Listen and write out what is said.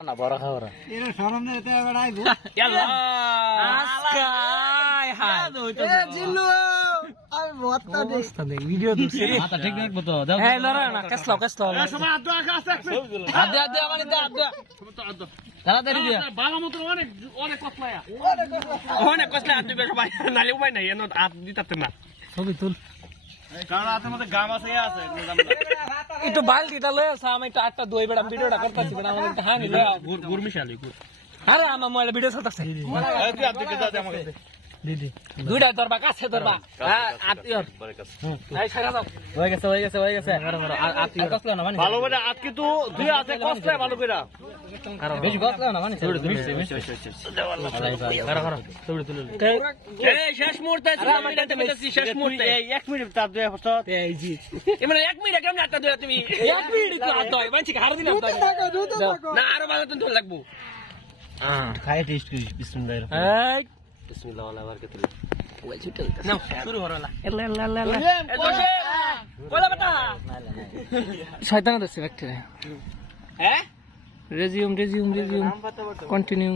না বড় খাবার এরা সরমনে এতে বেড়াইবো ইয়াল্লা আজকাই হাই এ জিল্লু আমি বত্তা দেখ ভিডিও দিছি মাথা ঠিক রাখবো তো দাও এই লরা না কাসলাও সময় আদ্দা আছে আদে আদে আমার দে আদে তাড়াতাড়ি দিয়া বালা মতো অনেক কতলায়া অনেক কষ্ট আদে বেশ ভাই নালে উপায় নাই এনো আদ দিতাতে না ছবি তুল কারণ হাতের মধ্যে গাম আছে আছে একটু বালতিটা লয়ে আসা আমি একটু আটটা দই বেড়া ভিডিওটা করতেছি বেড়া আমাদের একটু হানি লয়ে গুড় মিশালি গুড় আরে আমার মোবাইলে ভিডিও চলতেছে তুই আদ্দা দাও আমাকে দিদি দুইটা ধরবা কাছে ধরবা আত্মীয়র এই সারা দাও হয়ে গেছে আতি কসলা না মানে ভালো করে আজকে তো দুই হাতে কষ্ট ভালো করে বেশি কসলা না মানে ছবি মিশছে ছবি তুলে এই শেষ মুহূর্তে আছে আমি দেখতে পেতেছি শেষ মুহূর্তে এই 1 মিনিট তার দুই হচ্ছে এই জি এমন 1 মিনিট কেমন আটটা ধরে তুমি 1 মিনিট তো আট দই মানছি হার দিলাম না আরো ভালো তো ধরে লাগবো খাই টেস্ট করি বিসমিল্লাহ এই বিসমিল্লাহ ওয়ালা বারকাত ওই ছুটে নাও শুরু করো না এল্লা এ দোষে কোলা বেটা শয়তান দছে ব্যাকটেরিয়া হ্যাঁ রেজিউম কন্টিনিউ